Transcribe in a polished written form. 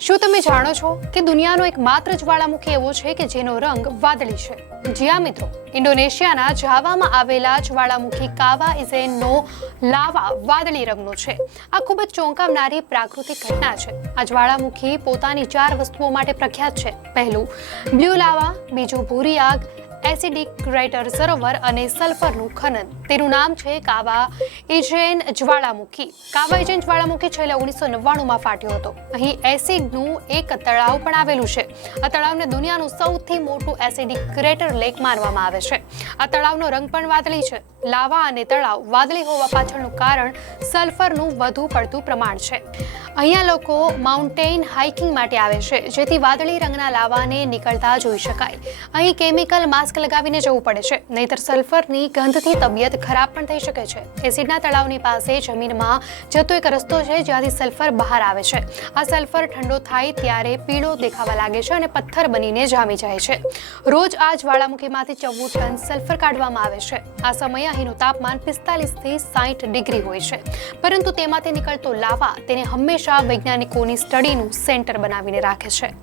શું તમે જાણો છો કે દુનિયાનો એકમાત્ર જ્વાળામુખી એવો છે કે જેનો રંગ વાદળી છે? જી હા મિત્રો, ઇન્ડોનેશિયાના જાવામાં આવેલા જ્વાળામુખી કાવા ઇઝેનનો લાવા વાદળી રંગનો છે. આ ખૂબ જ ચોંકાવનારી પ્રાકૃતિક ઘટના છે. આ જ્વાળામુખી પોતાની 4 વસ્તુઓ માટે પ્રખ્યાત છે. પહેલું બ્લુ લાવા, બીજું ભૂરી આગ, એસિડિક ક્રેટર સરોવર અને સલ્ફરનું ખનન. તેનું નામ છે કાવા ઇઝેન જ્વાળામુખી. કાવા ઇઝેન જ્વાળામુખી છેલ્લે 1999માં ફાટ્યો હતો. અહીં એસિડનું એક તળાવ પણ આવેલું છે. આ તળાવને દુનિયાનું સૌથી મોટું એસિડિક ક્રેટર લેક માનવામાં આવે છે. આ તળાવનો રંગ પણ વાદળી છે. લાવા અને તળાવ વાદળી હોવા પાછળનું કારણ સલ્ફરનું વધુ પડતું પ્રમાણ છે. અહીંયા લોકો માઉન્ટેન હાઇકિંગ માટે આવે છે, જેથી વાદળી રંગના લાવાને નીકળતા જોઈ શકાય. અહીં કેમિકલ માસ્ક લગાવીને જવું પડે છે, નહીતર સલ્ફરની ગંધથી તબિયત ખરાબ પણ થઈ શકે છે. એસિડના તળાવની પાસે જમીનમાં જતો એક રસ્તો છે, જ્યાંથી સલ્ફર બહાર આવે છે. આ સલ્ફર ઠંડો થાય ત્યારે પીળો દેખાવા લાગે છે અને પથ્થર બનીને જામી જાય છે. રોજ આ જ્વાળામુખીમાંથી 14 ટન સલ્ફર કાઢવામાં આવે છે. આ સમયે અહીંનું તાપમાન 45 થી 60 ડિગ્રી હોય છે. પરંતુ તેમાંથી નીકળતો લાવા તેને હંમેશા વૈજ્ઞાનિકોની સ્ટડીનું સેન્ટર બનાવીને રાખે છે.